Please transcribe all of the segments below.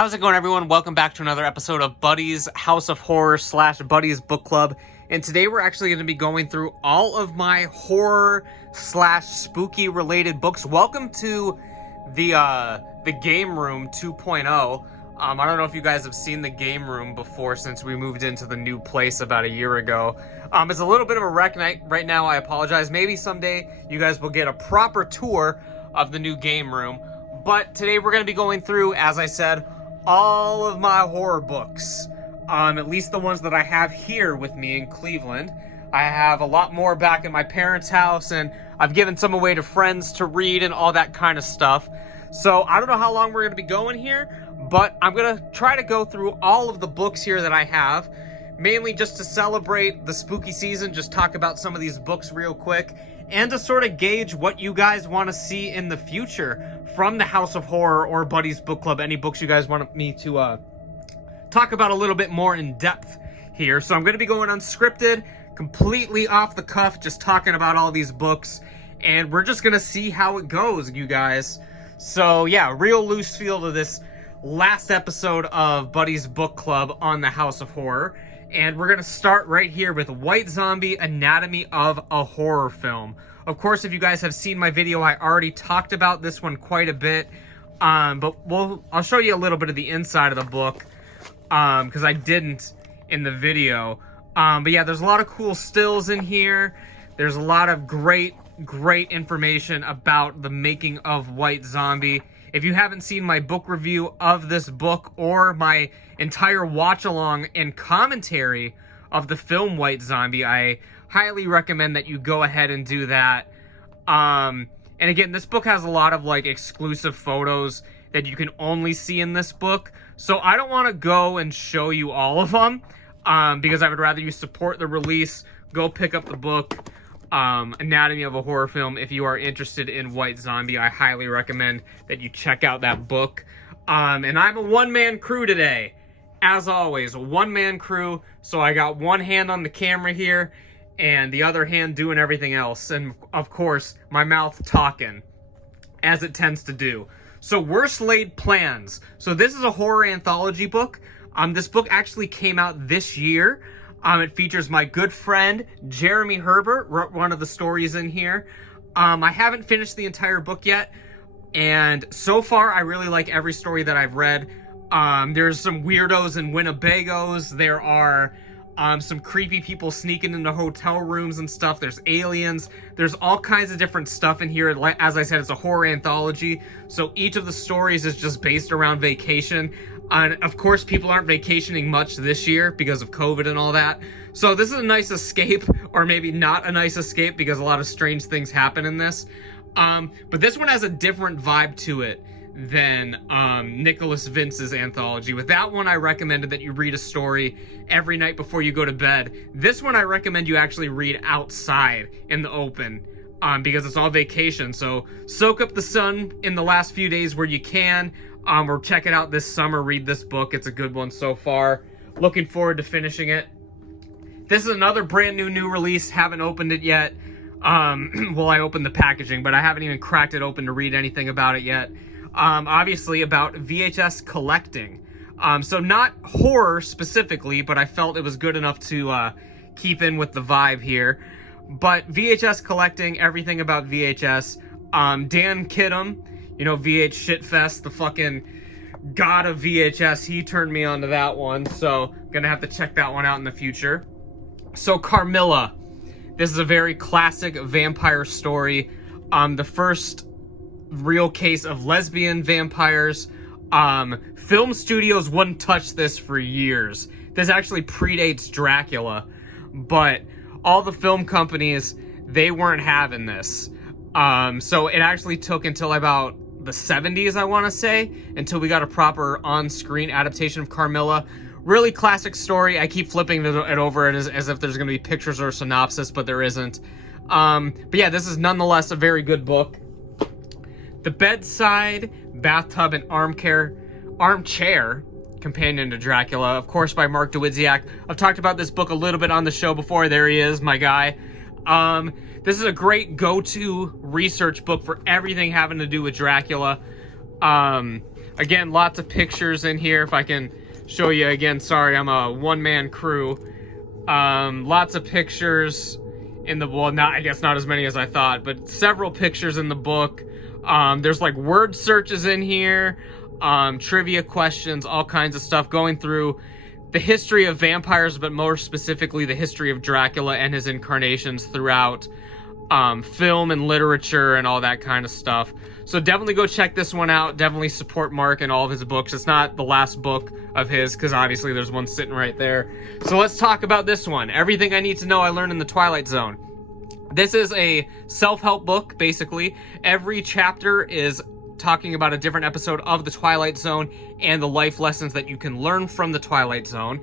How's it going, everyone? Welcome back to another episode of Buddy's House of Horror / Buddy's Book Club. And today we're actually going to be going through all of my horror / spooky related books. Welcome to the Game Room 2.0. I don't know if you guys have seen the Game Room before since we moved into the new place about a year ago. It's a little bit of a wreck night right now. I apologize. Maybe someday you guys will get a proper tour of the new Game Room. But today we're going to be going through, as I said, all of my horror books, at least the ones that I have here with me in Cleveland. I have a lot more back in my parents' house, and I've given some away to friends to read and all that kind of stuff. So I don't know how long we're going to be going here, but I'm going to try to go through all of the books here that I have, mainly just to celebrate the spooky season, just talk about some of these books real quick, and to sort of gauge what you guys want to see in the future from the House of Horror or Buddy's Book Club, any books you guys want me to talk about a little bit more in depth here. So I'm going to be going unscripted, completely off the cuff, just talking about all these books, and we're just going to see how it goes, you guys. So yeah, real loose feel to this last episode of Buddy's Book Club on the House of Horror. And we're going to start right here with White Zombie: Anatomy of a Horror Film. Of course, if you guys have seen my video, I already talked about this one quite a bit. But I'll show you a little bit of the inside of the book, because I didn't in the video. But yeah, there's a lot of cool stills in here. There's a lot of great information about the making of White Zombie. If you haven't seen my book review of this book or my entire watch-along and commentary of the film White Zombie, I highly recommend that you go ahead and do that. And again, this book has a lot of exclusive photos that you can only see in this book. So I don't want to go and show you all of them, because I would rather you support the release. Go pick up the book, Anatomy of a Horror Film. If you are interested in White Zombie, I highly recommend that you check out that book. And I'm a one-man crew today. As always, a one-man crew. So I got one hand on the camera here and the other hand doing everything else. And of course, my mouth talking, as it tends to do. So Worst Laid Plans. So this is a horror anthology book. This book actually came out this year. It features my good friend, Jeremy Herbert, wrote one of the stories in here. I haven't finished the entire book yet, and so far I really like every story that I've read. There's some weirdos and Winnebagos. There are some creepy people sneaking into hotel rooms and stuff. There's aliens. There's all kinds of different stuff in here. As I said, it's a horror anthology, so each of the stories is just based around vacation. And of course, people aren't vacationing much this year because of COVID and all that. So this is a nice escape, or maybe not a nice escape, because a lot of strange things happen in this. But this one has a different vibe to it than Nicholas Vince's anthology. With that one, I recommended that you read a story every night before you go to bed. This one, I recommend you actually read outside in the open, because it's all vacation. So soak up the sun in the last few days where you can. Or check it out this summer. Read this book. It's a good one so far. Looking forward to finishing it. This is another brand new release. Haven't opened it yet. Well, I opened the packaging, but I haven't even cracked it open to read anything about it yet. Obviously about VHS collecting. So not horror specifically, but I felt it was good enough to keep in with the vibe here. But VHS collecting, everything about VHS. Dan Kidham, you know, VH Shitfest, the fucking god of VHS, he turned me on to that one, so gonna have to check that one out in the future. So Carmilla, this is a very classic vampire story. The first real case of lesbian vampires. Film studios wouldn't touch this for years. This actually predates Dracula, but all the film companies, they weren't having this. So it actually took until about the 70s, I want to say, until we got a proper on-screen adaptation of Carmilla. Really classic story. I keep flipping it over as if there's going to be pictures or a synopsis, but there isn't. But yeah, this is nonetheless a very good book. The Bedside, Bathtub, and Armchair Companion to Dracula, of course, by Mark Dawidziak. I've talked about this book a little bit on the show before. There he is, my guy. This is a great go-to research book for everything having to do with Dracula. Again, lots of pictures in here. If I can show you again, sorry, I'm a one-man crew. Lots of pictures in the, well, not, I guess not as many as I thought, but several pictures in the book. There's like word searches in here, trivia questions, all kinds of stuff going through the history of vampires, but more specifically the history of Dracula and his incarnations throughout film and literature and all that kind of stuff. So definitely go check this one out. Definitely support Mark and all of his books. It's not the last book of his, because obviously there's one sitting right there. So let's talk about this one. Everything I Need to Know I Learned in the Twilight Zone. This is a self-help book, basically. Every chapter is talking about a different episode of the Twilight Zone and the life lessons that you can learn from the Twilight Zone.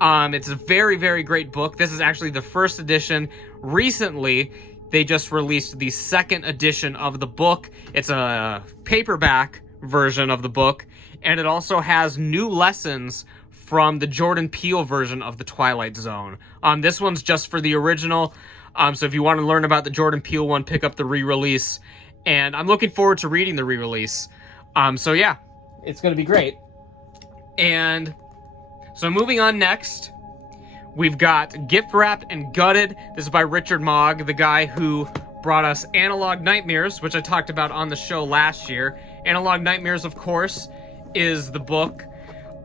It's a very, very great book. This is actually the first edition. Recently, they just released the second edition of the book. It's a paperback version of the book, and it also has new lessons from the Jordan Peele version of the Twilight Zone. This one's just for the original, so if you want to learn about the Jordan Peele one, pick up the re-release, and I'm looking forward to reading the re-release. So yeah, it's going to be great. And so moving on next, we've got Gift Wrapped and Gutted. This is by Richard Mogg, the guy who brought us Analog Nightmares, which I talked about on the show last year. Analog Nightmares, of course, is the book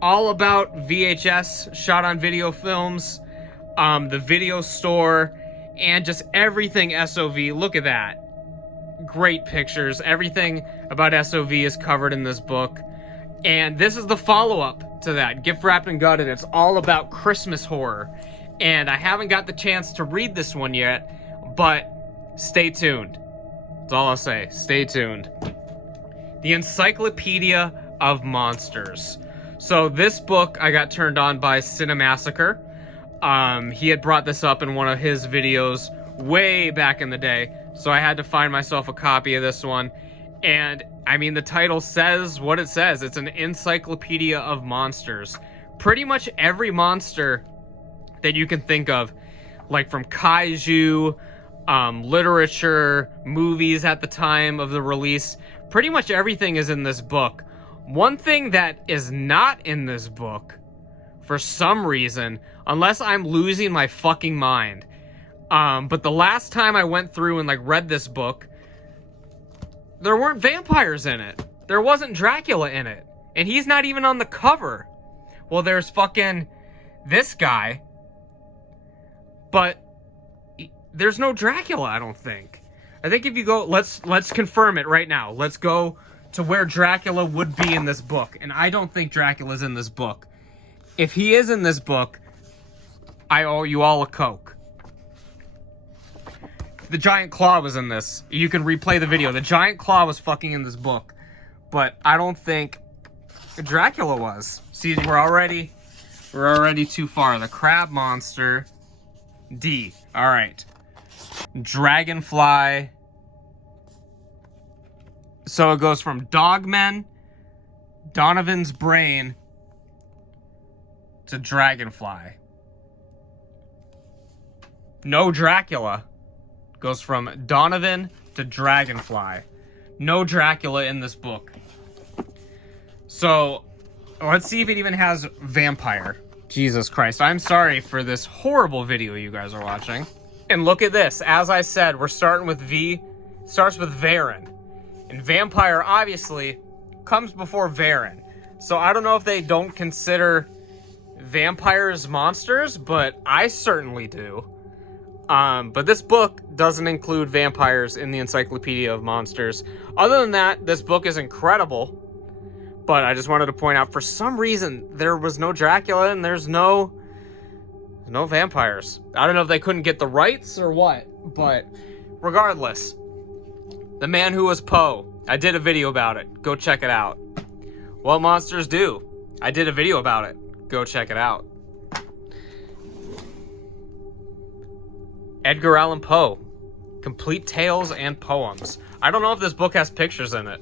all about VHS, shot on video films, the video store, and just everything SOV. Look at that. Great pictures. Everything about SOV is covered in this book. And this is the follow-up to that, Gift Wrapped and Gutted. It's all about Christmas horror. And I haven't got the chance to read this one yet, but stay tuned. That's all I'll say. Stay tuned. The Encyclopedia of Monsters. So this book I got turned on by Cinemassacre. He had brought this up in one of his videos way back in the day, so I had to find myself a copy of this one. And I mean, the title says what it says. It's an encyclopedia of monsters. Pretty much every monster that you can think of, like from kaiju, literature, movies at the time of the release, pretty much everything is in this book. One thing that is not in this book, for some reason, unless I'm losing my fucking mind, but the last time I went through and like read this book, there weren't vampires in it. There wasn't Dracula in it. And he's not even on the cover. Well, there's fucking this guy, but there's no Dracula, I don't think. I think if you go, let's confirm it right now. Let's go to where Dracula would be in this book. And I don't think Dracula's in this book. If he is in this book, I owe you all a Coke. The giant claw was in this. You can replay the video. The giant claw was fucking in this book. But I don't think Dracula was. See, we're already too far. The crab monster. D. Alright. Dragonfly. So it goes from Dogmen, Donovan's Brain, to Dragonfly. No Dracula. Goes from Donovan to Dragonfly. No Dracula in this book. So, let's see if it even has vampire. Jesus Christ, I'm sorry for this horrible video you guys are watching. And look at this. As I said, we're starting with V. Starts with Varen. And vampire, obviously, comes before Varen. So I don't know if they don't consider vampires monsters, but I certainly do. But this book doesn't include vampires in the Encyclopedia of Monsters. Other than that, this book is incredible. But I just wanted to point out, for some reason, there was no Dracula and there's no vampires. I don't know if they couldn't get the rights or what, but regardless, The Man Who Was Poe. I did a video about it. Go check it out. What Monsters Do. I did a video about it. Go check it out. Edgar Allan Poe. Complete Tales and Poems. I don't know if this book has pictures in it.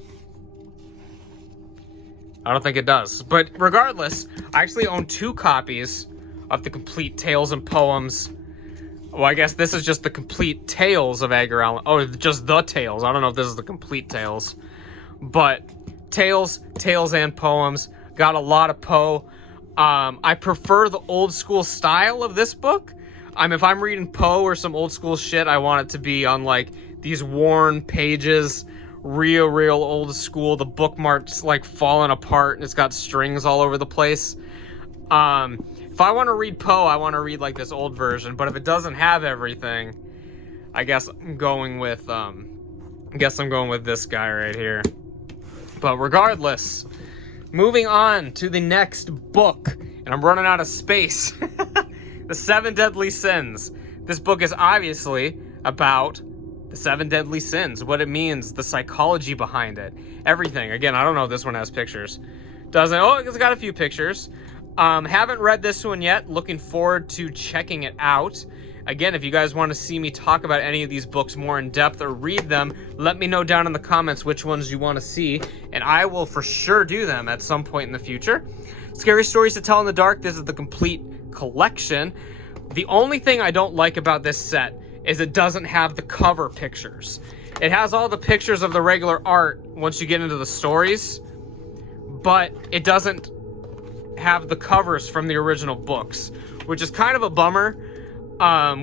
I don't think it does. But regardless, I actually own 2 copies of the Complete Tales and Poems. Well, I guess this is just the Complete Tales of Edgar Allan. Oh, just the Tales. I don't know if this is the Complete Tales. But Tales and poems. Got a lot of Poe. I prefer the old school style of this book. If I'm reading Poe or some old school shit, I want it to be on like these worn pages, real old school. The bookmark's like falling apart and it's got strings all over the place. If I want to read Poe, I want to read like this old version. But if it doesn't have everything, I guess I'm going with this guy right here. But regardless, moving on to the next book, and I'm running out of space. The Seven Deadly Sins. This book is obviously about the Seven Deadly Sins, what it means, the psychology behind it, everything. Again, I don't know if this one has pictures. Doesn't? Oh, it's got a few pictures. Haven't read this one yet. Looking forward to checking it out. Again, if you guys want to see me talk about any of these books more in depth or read them, let me know down in the comments which ones you want to see, and I will for sure do them at some point in the future. Scary Stories to Tell in the Dark. This is the complete collection. The only thing I don't like about this set is it doesn't have the cover pictures. It has all the pictures of the regular art once you get into the stories, but it doesn't have the covers from the original books, which is kind of a bummer,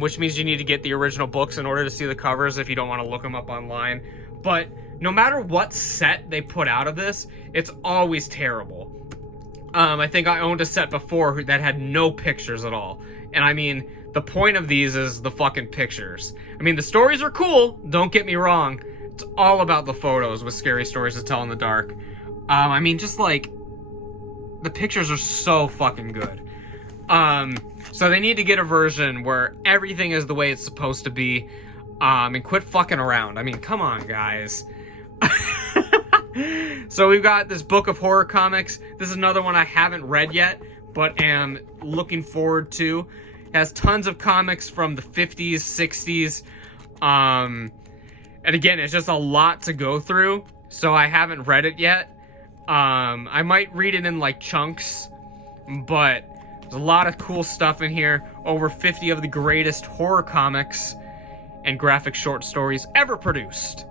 which means you need to get the original books in order to see the covers if you don't want to look them up online. But no matter what set they put out of this, it's always terrible. I think I owned a set before that had no pictures at all. And I mean, the point of these is the fucking pictures. I mean, the stories are cool, don't get me wrong. It's all about the photos with Scary Stories to Tell in the Dark. I mean, just like, the pictures are so fucking good. So they need to get a version where everything is the way it's supposed to be, and quit fucking around. I mean, come on, guys. So we've got this book of horror comics. This is another one I haven't read yet, but am looking forward to. It has tons of comics from the 50s, 60s. And again, it's just a lot to go through, so I haven't read it yet. I might read it in like chunks, but there's a lot of cool stuff in here. Over 50 of the greatest horror comics and graphic short stories ever produced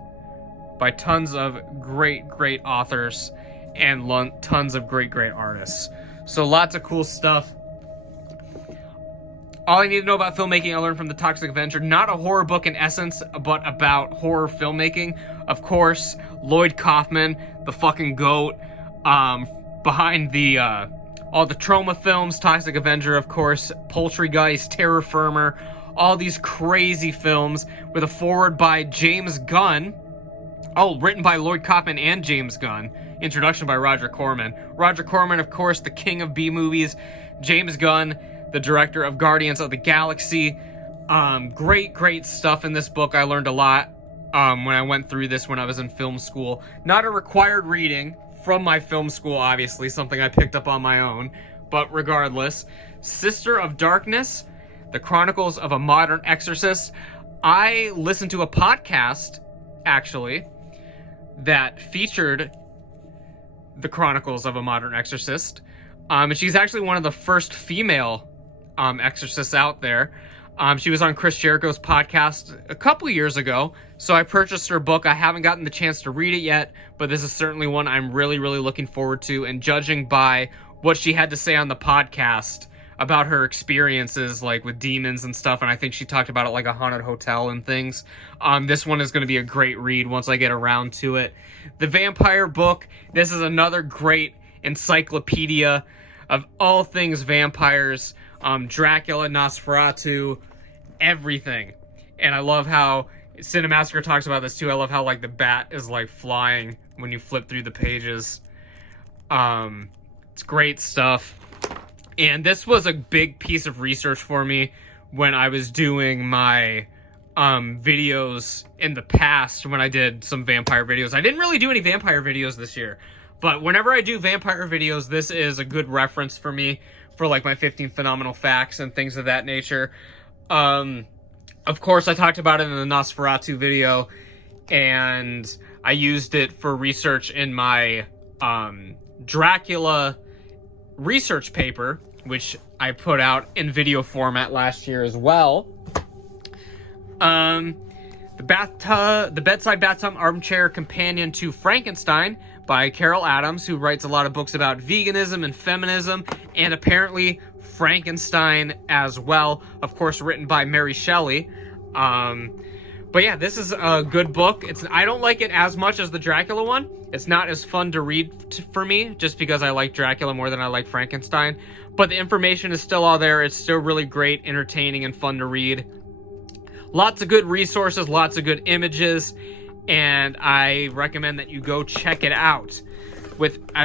by tons of great authors and tons of great artists. So lots of cool stuff. All I need to know about filmmaking I learned from The Toxic Avenger. Not a horror book in essence, but about horror filmmaking. Of course, Lloyd Kaufman, the fucking GOAT, behind the all the Trauma films, Toxic Avenger, of course, Poultrygeist, Terror Firmer, all these crazy films with a foreword by James Gunn. Oh, written by Lloyd Kaufman and James Gunn. Introduction by Roger Corman. Roger Corman, of course, the king of B-movies. James Gunn, the director of Guardians of the Galaxy. Great stuff in this book. I learned a lot when I went through this when I was in film school. Not a required reading from my film school, obviously, something I picked up on my own. But regardless, Sister of Darkness, The Chronicles of a Modern Exorcist. I listened to a podcast, actually, that featured The Chronicles of a Modern Exorcist. And she's actually one of the first female exorcists out there. She was on Chris Jericho's podcast a couple years ago, so I purchased her book. I haven't gotten the chance to read it yet, but this is certainly one I'm really looking forward to, and judging by what she had to say on the podcast about her experiences, like with demons and stuff, and I think she talked about it like a haunted hotel and things. This one is going to be a great read once I get around to it. The Vampire book, this is another great encyclopedia of all things vampires. Dracula, Nosferatu, everything. And I love how Cinemassacre talks about this too. I love how like the bat is like flying when you flip through the pages. It's great stuff. And this was a big piece of research for me when I was doing my videos in the past, when I did some vampire videos. I didn't really do any vampire videos this year, but whenever I do vampire videos, this is a good reference for me for like my 15 phenomenal facts and things of that nature. Of course, I talked about it in the Nosferatu video, and I used it for research in my Dracula research paper, which I put out in video format last year as well. The Bedside Bathtub Armchair Companion to Frankenstein by Carol Adams, who writes a lot of books about veganism and feminism, and apparently Frankenstein as well. Of course, written by Mary Shelley. But yeah, this is a good book. I don't like it as much as the Dracula one. It's not as fun to read for me, just because I like Dracula more than I like Frankenstein. But the information is still all there. It's still really great, entertaining, and fun to read. Lots of good resources, lots of good images, and I recommend that you go check it out.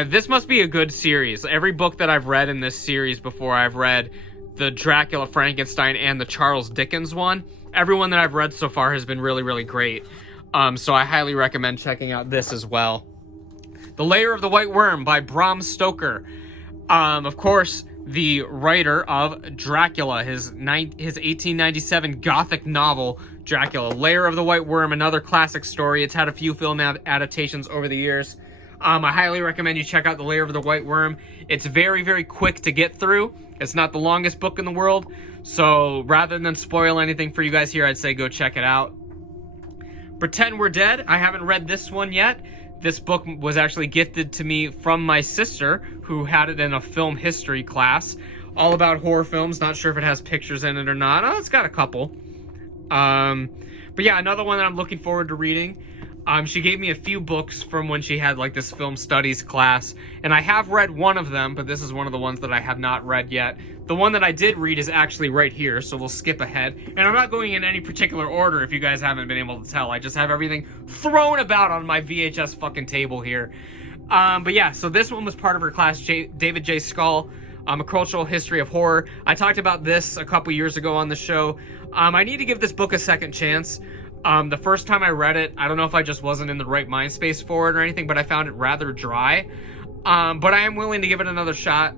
This must be a good series. Every book that I've read in this series before, I've read the Dracula, Frankenstein, and the Charles Dickens one. Everyone that I've read so far has been really, really great. So I highly recommend checking out this as well. The Lair of the White Worm by Bram Stoker. Of course, the writer of Dracula, his 1897 Gothic novel, Dracula. Lair of the White Worm, another classic story. It's had a few film adaptations over the years. I highly recommend you check out The Lair of the White Worm. It's very, very quick to get through. It's not the longest book in the world, so rather than spoil anything for you guys here, I'd say go check it out. Pretend We're Dead. I haven't read this one yet. This book was actually gifted to me from my sister, who had it in a film history class, all about horror films. Not sure if it has pictures in it or not. Oh, it's got a couple. But yeah, another one that I'm looking forward to reading. She gave me a few books from when she had like this film studies class, and I have read one of them, but this is one of the ones that I have not read yet. The one that I did read is actually right here, so we'll skip ahead. And I'm not going in any particular order if you guys haven't been able to tell. I just have everything thrown about on my VHS fucking table here. But yeah, so this one was part of her class, David J. Scull, A Cultural History of Horror. I talked about this a couple years ago on the show. I need to give this book a second chance. The first time I read it, I don't know if I just wasn't in the right mind space for it or anything, but I found it rather dry. But I am willing to give it another shot,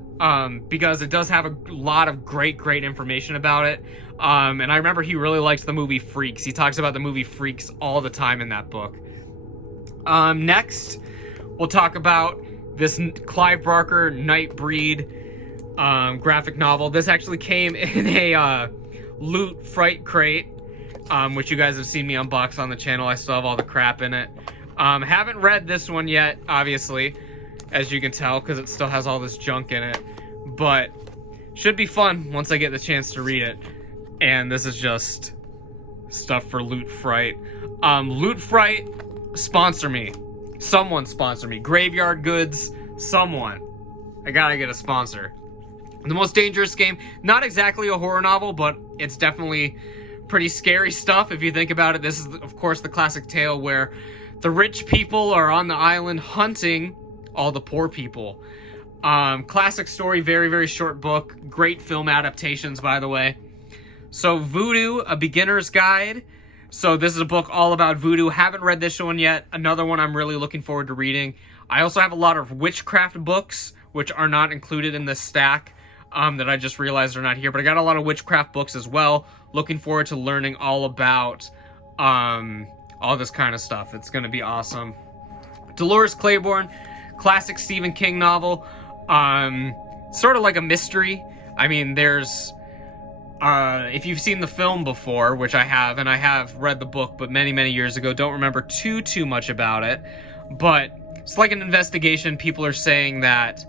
because it does have a lot of great information about it. And I remember he really likes the movie Freaks. He talks about the movie Freaks all the time in that book. Next, we'll talk about this Clive Barker Nightbreed graphic novel. This actually came in a Loot Fright crate. Which you guys have seen me unbox on the channel. I still have all the crap in it. Haven't read this one yet, obviously, as you can tell, because it still has all this junk in it. But should be fun once I get the chance to read it. And this is just stuff for Loot Fright. Loot Fright, sponsor me. Someone sponsor me. Graveyard Goods, someone. I gotta get a sponsor. The Most Dangerous Game, not exactly a horror novel, but it's definitely pretty scary stuff if you think about it. This is, of course, the classic tale where the rich people are on the island hunting all the poor people. Classic story, very short book. Great film adaptations, by the way. So Voodoo, A Beginner's Guide. So this is a book all about voodoo. Haven't read this one yet. Another one I'm really looking forward to reading. I also have a lot of witchcraft books, which are not included in this stack, that I just realized are not here. But I got a lot of witchcraft books as well. Looking forward to learning all about all this kind of stuff. It's going to be awesome. Dolores Claiborne, classic Stephen King novel. Sort of like a mystery. I mean, there's... if you've seen the film before, which I have, and I have read the book, but many years ago, don't remember too much about it. But it's like an investigation. People are saying that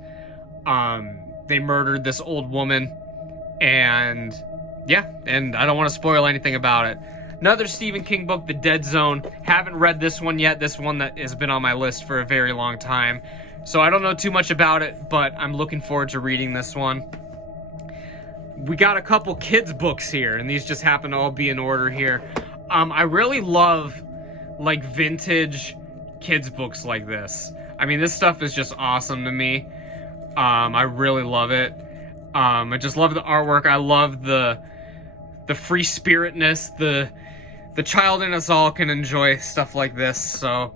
they murdered this old woman, and... yeah, and I don't want to spoil anything about it. Another Stephen King book, The Dead Zone. Haven't read this one yet. This one that has been on my list for a very long time. So I don't know too much about it, but I'm looking forward to reading this one. We got a couple kids books here, and these just happen to all be in order here. I really love, like, vintage kids books like this. I mean, this stuff is just awesome to me. I really love it. I just love the artwork. I love the free spiritness. The child in us all can enjoy stuff like this. So,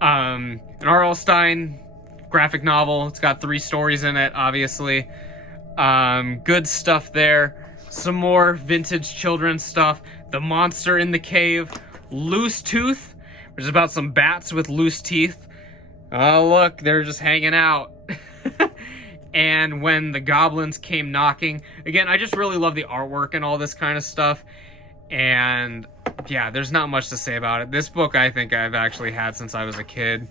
an R.L. Stine graphic novel. It's got 3 stories in it, obviously. Good stuff there. Some more vintage children's stuff. The Monster in the Cave. Loose Tooth, which is about some bats with loose teeth. Oh, look, they're just hanging out. And When the Goblins Came Knocking. Again, I just really love the artwork and all this kind of stuff. And yeah, there's not much to say about it. This book I think I've actually had since I was a kid.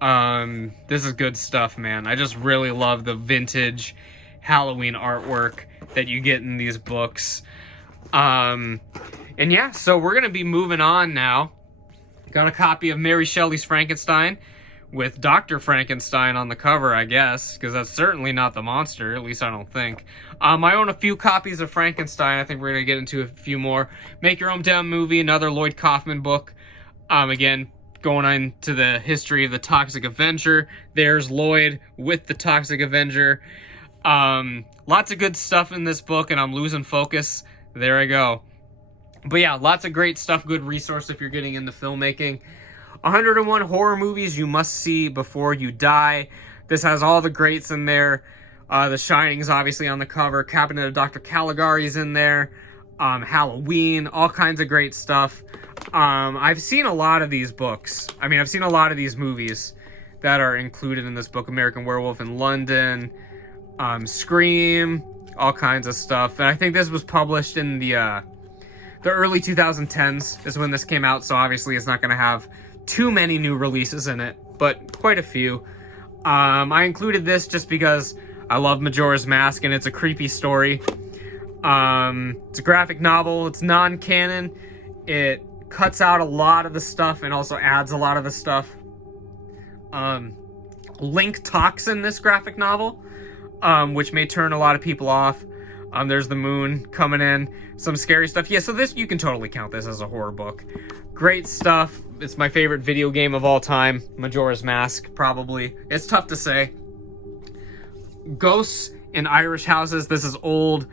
This is good stuff, man. I just really love the vintage Halloween artwork that you get in these books. And yeah, so we're gonna be moving on now. Got a copy of Mary Shelley's Frankenstein with Dr. Frankenstein on the cover, I guess, because that's certainly not the monster, at least I don't think. I own a few copies of Frankenstein. I think we're gonna get into a few more. Make Your Own Damn Movie, another Lloyd Kaufman book. Again, going on to the history of the Toxic Avenger. There's Lloyd with the Toxic Avenger. Lots of good stuff in this book, and I'm losing focus. There I go. But yeah, lots of great stuff, good resource if you're getting into filmmaking. 101 horror movies you must see before you die. This has all the greats in there. The Shining's obviously on the cover. Cabinet of Dr. Caligari's in there. Halloween, all kinds of great stuff. I've seen a lot of these books. I mean, I've seen a lot of these movies that are included in this book. American Werewolf in London, Scream, all kinds of stuff. And I think this was published in the early 2010s is when this came out, so obviously it's not going to have too many new releases in it, but quite a few. I included this just because I love Majora's Mask, and it's a creepy story. It's a graphic novel. It's non-canon. It cuts out a lot of the stuff and also adds a lot of the stuff. Link talks in this graphic novel, which may turn a lot of people off. There's the moon coming in, some scary stuff. Yeah, so this, you can totally count this as a horror book. Great stuff. It's my favorite video game of all time. Majora's Mask, probably. It's tough to say. Ghosts in Irish Houses. This is old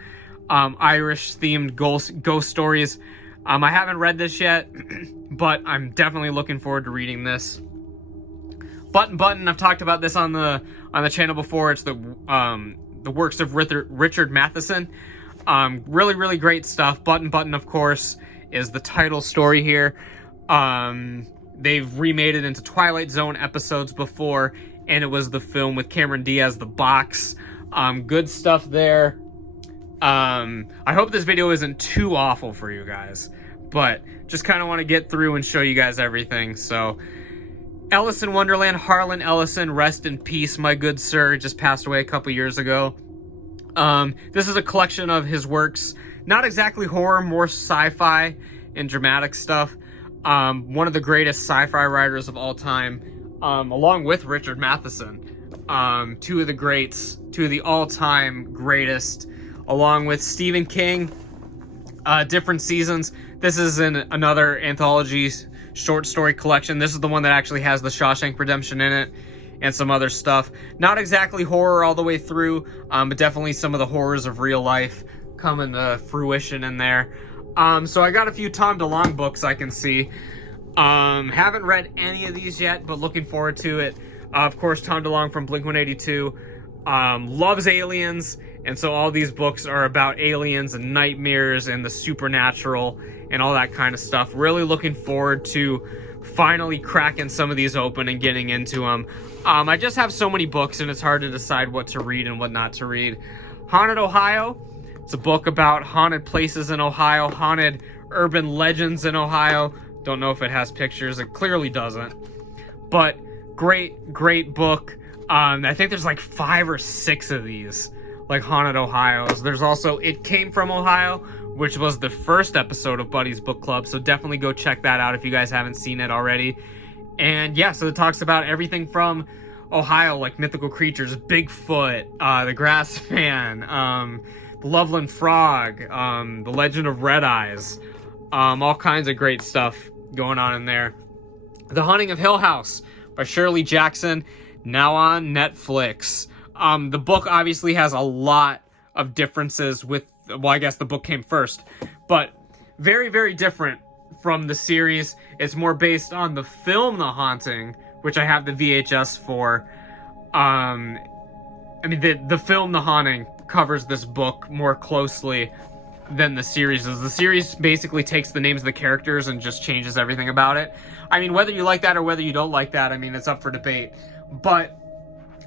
Irish-themed ghost stories. I haven't read this yet, but I'm definitely looking forward to reading this. Button, I've talked about this on the channel before. It's the works of Richard Matheson. Really, really great stuff. Button, of course, is the title story here. They've remade it into Twilight Zone episodes before, and it was the film with Cameron Diaz, The Box. Good stuff there. I hope this video isn't too awful for you guys, but just kind of want to get through and show you guys everything. So, Alice in Wonderland, Harlan Ellison, rest in peace, my good sir, just passed away a couple years ago. This is a collection of his works, not exactly horror, more sci-fi and dramatic stuff. One of the greatest sci-fi writers of all time, along with Richard Matheson. Two of the greats, two of the all-time greatest, along with Stephen King. Different seasons. This is in another anthology short story collection. This is the one that actually has the Shawshank Redemption in it and some other stuff. Not exactly horror all the way through, but definitely some of the horrors of real life coming to fruition in there. So I got a few Tom DeLonge books I can see. Haven't read any of these yet, but looking forward to it. Of course, Tom DeLonge from Blink-182 loves aliens, and so all these books are about aliens and nightmares and the supernatural and all that kind of stuff. Really looking forward to finally cracking some of these open and getting into them. I just have so many books, and it's hard to decide what to read and what not to read. Haunted Ohio. It's a book about haunted places in Ohio, haunted urban legends in Ohio. Don't know if it has pictures. It clearly doesn't. But great book. I think there's like 5 or 6 of these, like Haunted Ohio's. There's also It Came From Ohio, which was the first episode of Buddy's Book Club, so definitely go check that out if you guys haven't seen it already. And yeah, so it talks about everything from Ohio, like mythical creatures, Bigfoot, the Grass Man, the Loveland Frog, the Legend of Red Eyes, all kinds of great stuff going on in there. The Haunting of Hill House by Shirley Jackson, now on Netflix. The book obviously has a lot of differences with, well, I guess the book came first, but very, very different from the series. It's more based on the film The Haunting, which I have the VHS for. I mean, the film The Haunting covers this book more closely than the series does. The series basically takes the names of the characters and just changes everything about it. I mean, whether you like that or whether you don't like that, I mean, it's up for debate. But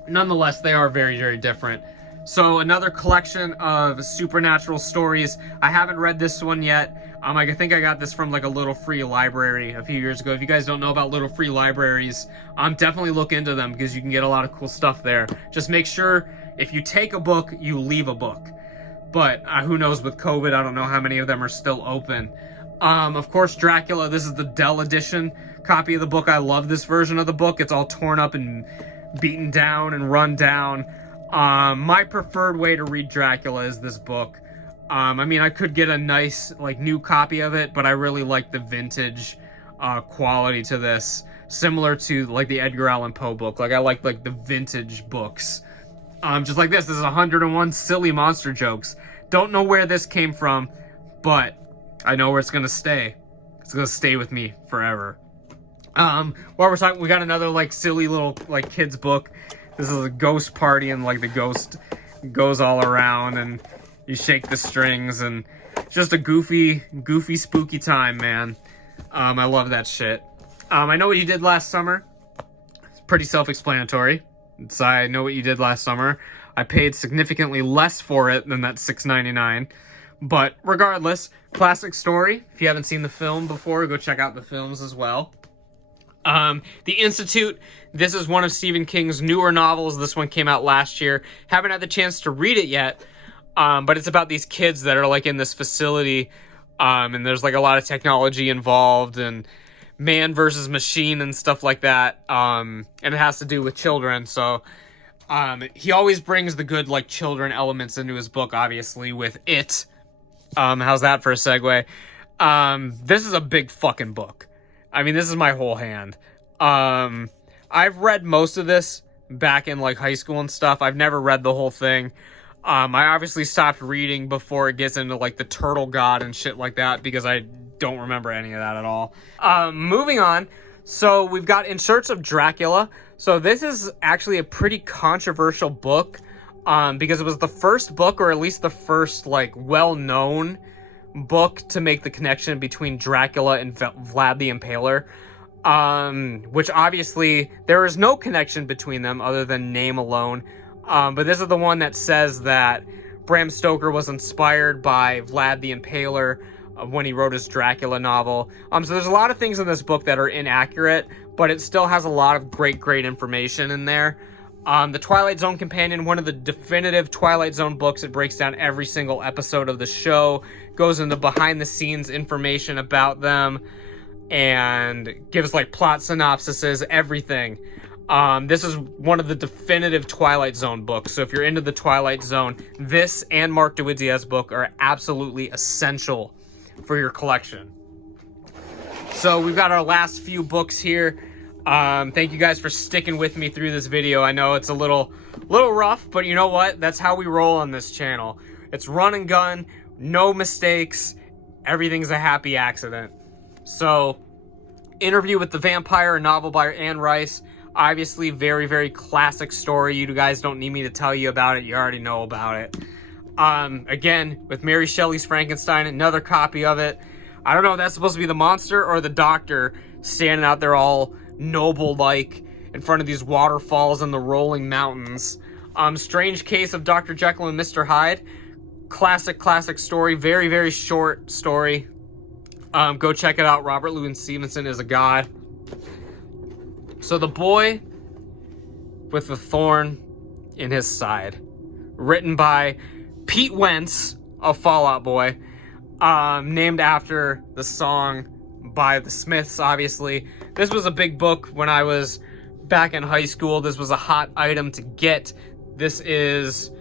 nonetheless, they are very, very different. So another collection of supernatural stories. I haven't read this one yet. I think I got this from like a Little Free Library a few years ago. If you guys don't know about Little Free Libraries, definitely look into them because you can get a lot of cool stuff there. Just make sure if you take a book, you leave a book. But who knows with COVID, I don't know how many of them are still open. Of course, Dracula, this is the Dell edition copy of the book. I love this version of the book. It's all torn up and beaten down and run down. My preferred way to read Dracula is this book. I mean, I could get a nice, like, new copy of it, but I really like the vintage quality to this. Similar to, like, the Edgar Allan Poe book. Like, I like the vintage books. Just like this. This is 101 silly monster jokes. Don't know where this came from, but I know where it's gonna stay. It's gonna stay with me forever. While we're talking, we got another, like, silly little, like, kids book. This is a ghost party, and, like, the ghost goes all around, and you shake the strings, and it's just a goofy, spooky time, man. I love that shit. I Know What You Did Last Summer. It's pretty self-explanatory. It's I Know What You Did Last Summer. I paid significantly less for it than that $6.99. But regardless, classic story. If you haven't seen the film before, go check out the films as well. The Institute. This is one of Stephen King's newer novels. This one came out last year. Haven't had the chance to read it yet. But it's about these kids that are like in this facility, and there's like a lot of technology involved and man versus machine and stuff like that. And it has to do with children. So, he always brings the good like children elements into his book, obviously with It. How's that for a segue? This is a big fucking book. I mean, this is my whole hand. I've read most of this back in like high school and stuff. I've never read the whole thing. I obviously stopped reading before it gets into like the turtle god and shit like that because I don't remember any of that at all. Moving on. So we've got In Search of Dracula. So this is actually a pretty controversial book because it was the first book, or at least the first like well-known book to make the connection between Dracula and Vlad the Impaler. Which obviously there is no connection between them other than name alone. But this is the one that says that Bram Stoker was inspired by Vlad the Impaler when he wrote his Dracula novel. So there's a lot of things in this book that are inaccurate, but it still has a lot of great information in there. The Twilight Zone Companion, one of the definitive Twilight Zone books. It breaks down every single episode of the show, goes into behind-the-scenes information about them, and gives like plot synopsises, everything. This is one of the definitive Twilight Zone books. So if you're into the Twilight Zone, this and Mark DeWitzia's book are absolutely essential for your collection. So we've got our last few books here. Thank you guys for sticking with me through this video. I know it's a little rough, but you know what? That's how we roll on this channel. It's run and gun, no mistakes. Everything's a happy accident. So, Interview with the Vampire, a novel by Anne Rice. Obviously, very classic story. You guys don't need me to tell you about it. You already know about it. Again, with Mary Shelley's Frankenstein, another copy of it. I don't know if that's supposed to be the monster or the doctor standing out there all noble-like in front of these waterfalls and the rolling mountains. Strange Case of Dr. Jekyll and Mr. Hyde. Classic story. Very short story. Go check it out. Robert Louis Stevenson is a god. So The Boy with the Thorn in His Side. Written by Pete Wentz of Fall Out Boy. Named after the song by the Smiths, obviously. This was a big book when I was back in high school. This was a hot item to get. This is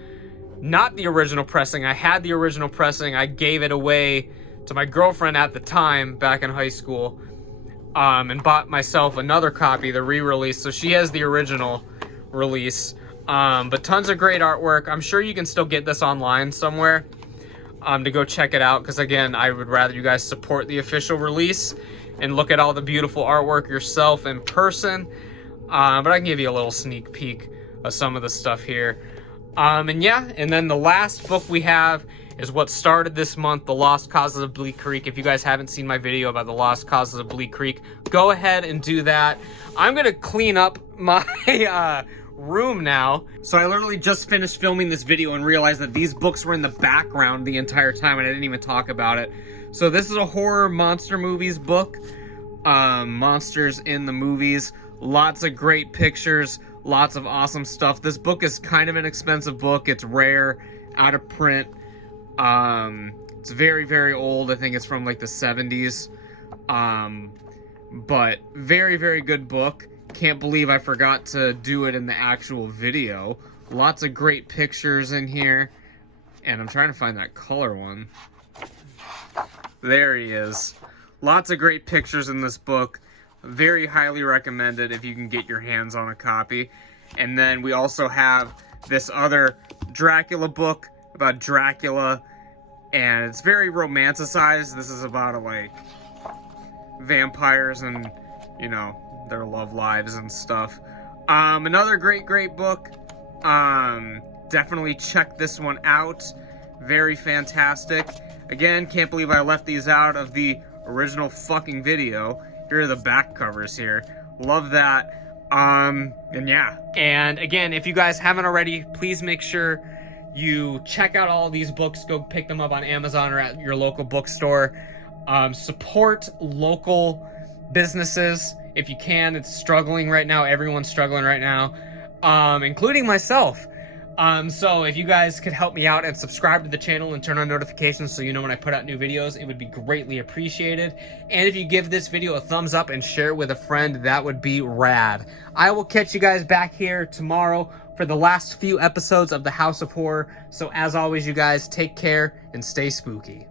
not the original pressing. I had the original pressing. I gave it away to my girlfriend at the time back in high school, and bought myself another copy, the re-release. So she has the original release, but tons of great artwork. I'm sure you can still get this online somewhere to go check it out, because again, I would rather you guys support the official release and look at all the beautiful artwork yourself in person. But I can give you a little sneak peek of some of the stuff here. And yeah, and then the last book we have is what started this month, The Lost Causes of Bleak Creek. If you guys haven't seen my video about The Lost Causes of Bleak Creek, go ahead and do that. I'm gonna clean up my room now. So I literally just finished filming this video and realized that these books were in the background the entire time and I didn't even talk about it. So this is a horror monster movies book. Monsters in the movies. Lots of great pictures. Lots of awesome stuff. This book is kind of an expensive book. It's rare, out of print. It's very, very old. I think it's from like the 70s. But very, very good book. Can't believe I forgot to do it in the actual video. Lots of great pictures in here. And I'm trying to find that color one. There he is. Lots of great pictures in this book. Very highly recommended if you can get your hands on a copy. And then we also have this other Dracula book about Dracula. And it's very romanticized. This is about like vampires and, you know, their love lives and stuff. Another great book. Definitely check this one out. Very fantastic. Again, can't believe I left these out of the original fucking video. Here are the back covers here. Love that. And yeah. And again, if you guys haven't already, please make sure you check out all of these books. Go pick them up on Amazon or at your local bookstore. Support local businesses if you can. It's struggling right now. Everyone's struggling right now, including myself. So if you guys could help me out and subscribe to the channel and turn on notifications so you know when I put out new videos, it would be greatly appreciated. And if you give this video a thumbs up and share it with a friend, that would be rad. I will catch you guys back here tomorrow for the last few episodes of the House of Horror. So as always, you guys take care and stay spooky.